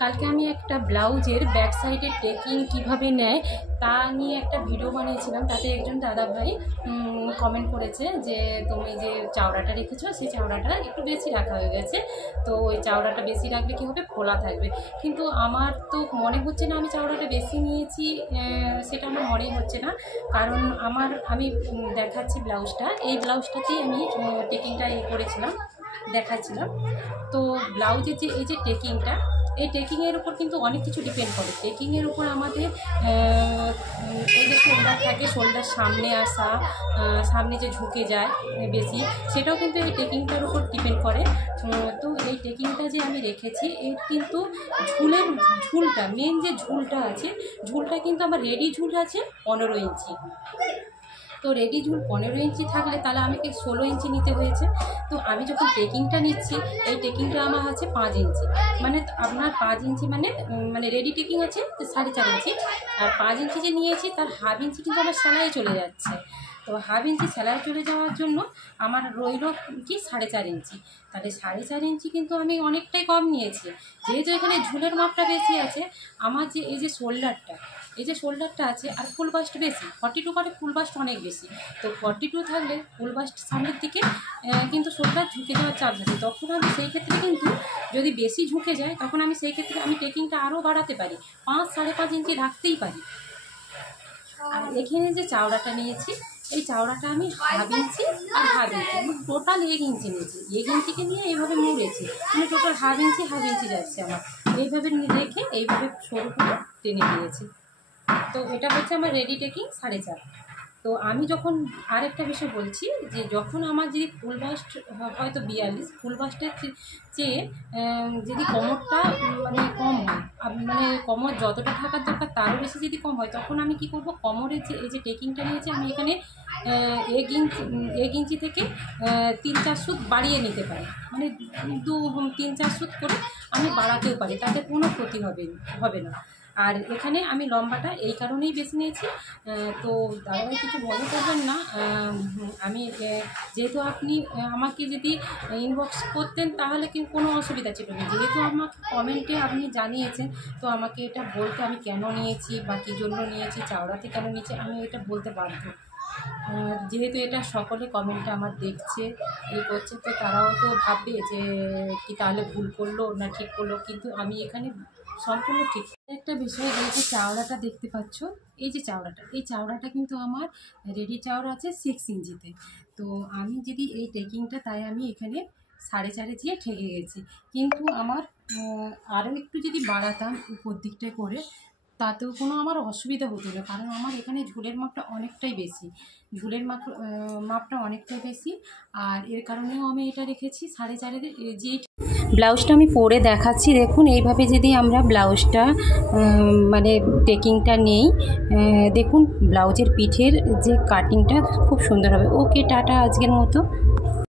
কালকে আমি একটা ব্লাউজের ব্যাক সাইডের টেকিং কীভাবে নেয় তা নিয়ে একটা ভিডিও বানিয়েছিলাম। তাতে একজন দাদাভাই কমেন্ট করেছে যে তুমি যে চাওড়াটা রেখেছো সেই চাওড়াটা একটু বেশি রাখা হয়ে গেছে, তো ওই চাওড়াটা বেশি রাখলে কী হবে, ফোলা থাকবে। কিন্তু আমার তো মনে হচ্ছে না আমি চাওড়াটা বেশি নিয়েছি, সেটা আমার মনেই হচ্ছে না। কারণ আমি দেখাচ্ছি ব্লাউজটা, এই ব্লাউজটাতেই আমি টেকিংটা করেছিলাম, দেখাচ্ছিলাম। তো ব্লাউজের যে এই যে টেকিংটা, এই টেকিংয়ের উপর কিন্তু অনেক কিছু ডিপেন্ড করে। টেকিংয়ের উপর আমাদের এই যে শোল্ডার থাকে, শোল্ডার সামনে আসা, সামনে যে ঝুঁকে যায় বেশি, সেটাও কিন্তু এই টেকিংটার উপর ডিপেন্ড করে। তো এই টেকিংটা যে আমি রেখেছি, এর কিন্তু ঝুলটা মেন যে ঝুলটা আছে, ঝুলটা কিন্তু আমার রেডি ঝুল আছে 15 ইঞ্চি। তো রেডি ঝুল 15 ইঞ্চি থাকলে তাহলে আমাকে 16 ইঞ্চি নিতে হয়েছে। তো আমি যখন টেকিংটা নিচ্ছি, এই টেকিংটা আমার আছে 5 ইঞ্চি, মানে আপনার 5 ইঞ্চি মানে রেডি টেকিং আছে 4.5 ইঞ্চি, আর 5 ইঞ্চি যে নিয়েছি তার হাফ ইঞ্চি কিন্তু আমার সেলাই চলে যাচ্ছে। তো হাফ ইঞ্চি সেলাই চলে যাওয়ার জন্য আমার রইল কি 4.5 ইঞ্চি। তাহলে 4.5 ইঞ্চি কিন্তু আমি অনেকটাই কম নিয়েছি। যেহেতু এখানে ঝুলের মাপটা বেশি আছে, আমার যে এই যে শোল্ডারটা আছে আর ফুল বাস্ট বেশি, 42 করে ফুল বাস্ট অনেক বেশি। তো 42 থাকলে ফুল বাস্ট সামনের দিকে কিন্তু শোল্ডার ঝুঁকে যাওয়ার চাপ থাকে। তখন আমি সেই ক্ষেত্রে কিন্তু যদি বেশি ঝুঁকে যায়, তখন আমি সেই ক্ষেত্রে আমি টেকিংটা আরও বাড়াতে পারি, 5-5.5 ইঞ্চি রাখতেই পারি। আর এখানে যে চাওড়াটা নিয়েছি, এই চাওড়াটা আমি হাফ ইঞ্চি আর হাফ ইঞ্চি, আমি টোটাল 1 ইঞ্চি নিয়েছি। 1 ইঞ্চিকে নিয়ে এইভাবে মুড়েছি, মানে টোটাল হাফ ইঞ্চি যাচ্ছে আমার। এইভাবে রেখে এইভাবে সরু করে টেনে দিয়েছি। তো এটা হচ্ছে আমার রেডি টেকিং 4.5। তো আমি যখন আরেকটা বিষয় বলছি, যে যখন আমার যদি ফুল বাস্ট হয়তো 42, ফুল বাস্টের চেয়ে যদি কোমরটা মানে কম হয়, মানে কোমর যতটা থাকার দরকার তারও বেশি যদি কম হয়, তখন আমি কি করব, কোমরের যে এই যে টেকিংটা নিয়েছি আমি এখানে 1 ইঞ্চি থেকে 3-4 সুত বাড়িয়ে নিতে পারি, মানে 3-4 সুত করে আমি বাড়াতেও পারি, তাতে কোনো ক্ষতি হবে না। আর এখানে আমি লম্বাটা এই কারণেই বেছে নিয়েছি। তো দাদাভাই কিছু মনে করবেন না, আমি যেহেতু আপনি আমাকে যদি ইনবক্স করতেন তাহলে কি কোনো অসুবিধা ছিল না। যেহেতু আমাকে কমেন্টে আপনি জানিয়েছেন, তো আমাকে এটা বলতে, আমি কেন নিয়েছি বা কী জন্য নিয়েছি, চাওড়াতে কেন নিয়েছি, আমি এটা বলতে বাধ্য। যেহেতু এটা সকলে কমেন্টে আমার দেখছে, করছে, তো তারাও তো ভাববে যে কি তাহলে ভুল করলো না ঠিক করলো, কিন্তু আমি এখানে সম্পূর্ণ ঠিক। একটা বিষয়, যেহেতু চাওড়াটা দেখতে পাচ্ছ, এই যে এই চাওড়াটা কিন্তু আমার রেডি চাওড়া আছে 6 ইঞ্চিতে। তো আমি যদি এই টেকিংটা, তাই আমি এখানে 4.5 দিয়ে ঠেকে গেছি। কিন্তু আমার আরও একটু যদি বাড়াতাম উপর দিকটায় করে, তাতেও কোনো আমার অসুবিধা হতো না, কারণ আমার এখানে ঝুলের মাপটা অনেকটাই বেশি, আর এর কারণেও আমি এটা রেখেছি 4.5। যে ব্লাউজটা আমি পরে দেখাচ্ছি, দেখুন এইভাবে যদি আমরা ব্লাউজটা মানে টেকিংটা নেই, দেখুন ব্লাউজের পিঠের যে কাটিংটা খুব সুন্দর হবে। ওকে, টাটা আজকের মতো।